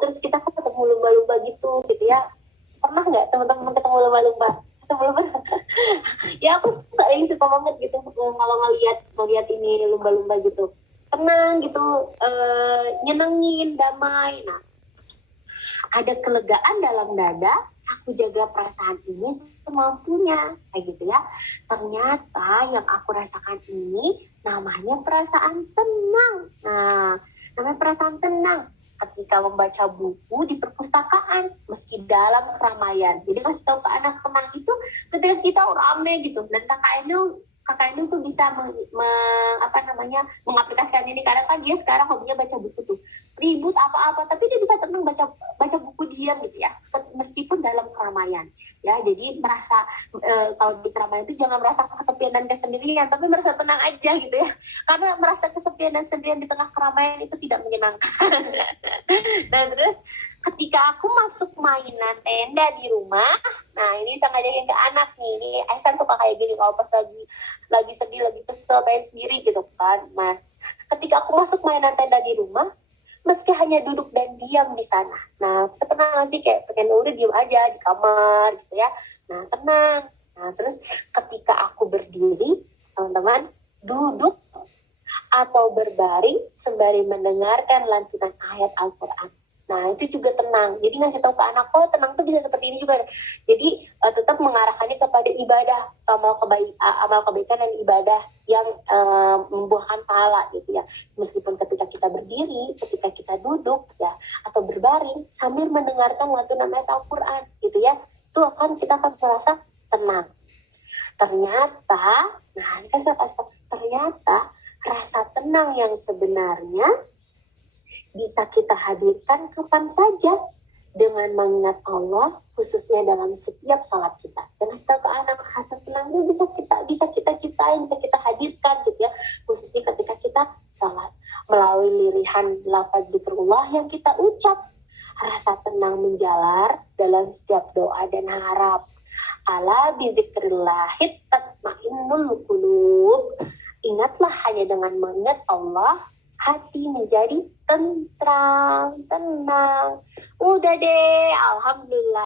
terus kita ketemu lumba-lumba gitu ya. Pernah nggak teman-teman ketemu lumba-lumba? Ketemu lumba? Ya aku sering suka banget gitu kalau ngeliat ini lumba-lumba gitu. Tenang gitu, nyenengin, damai. Nah, ada kelegaan dalam dada, aku jaga perasaan ini semampunya, kayak gitu ya. Ternyata yang aku rasakan ini namanya perasaan tenang. Nah, namanya perasaan tenang ketika membaca buku di perpustakaan, meski dalam keramaian. Jadi kasih tahu ke anak tenang itu ketika kita rame gitu, dan kakak Emil tuh bisa mengaplikasikan ini karena kan dia sekarang hobinya baca buku tuh, ribut apa-apa tapi dia bisa tenang baca buku diam gitu ya, meskipun dalam keramaian ya. Jadi merasa kalau di keramaian itu jangan merasa kesepian dan kesendirian, tapi merasa tenang aja gitu ya, karena merasa kesepian dan sendirian di tengah keramaian itu tidak menyenangkan. Dan terus ketika aku masuk mainan tenda di rumah, nah ini bisa ngajakin ke anak nih, ini Aisan suka kayak gini kalau pas lagi sedih, lagi kesel, pengen sendiri gitu kan. Nah, ketika aku masuk mainan tenda di rumah, meski hanya duduk dan diam di sana. Nah, kita pernah nggak sih kayak pengen udah diam aja di kamar gitu ya. Nah, tenang. Nah, terus ketika aku berdiri, teman-teman, duduk atau berbaring sembari mendengarkan lantunan ayat Al-Quran. Nah, itu juga tenang. Jadi ngasih tahu ke anak, oh tenang tuh bisa seperti ini juga. Jadi tetap mengarahkannya kepada ibadah, amal kebaikan dan ibadah yang membuahkan pahala gitu ya. Meskipun ketika kita berdiri, ketika kita duduk ya, atau berbaring sambil mendengarkan lantunan ayat Al-Quran gitu ya, itu kita akan merasa tenang. Ternyata, nah ini kan saya kasih tahu, ternyata rasa tenang yang sebenarnya bisa kita hadirkan kapan saja dengan mengingat Allah, khususnya dalam setiap sholat kita. Dan kasih tahu ke anak, rasa tenang itu bisa kita ciptain, bisa kita hadirkan gitu ya, khususnya ketika kita sholat melalui lirihan lafaz zikrullah yang kita ucap. Rasa tenang menjalar dalam setiap doa dan harap. Ala bizikrillahi tatmainnul qulub. Ingatlah, hanya dengan mengingat Allah hati menjadi tentram, tenang. Udah deh, alhamdulillah.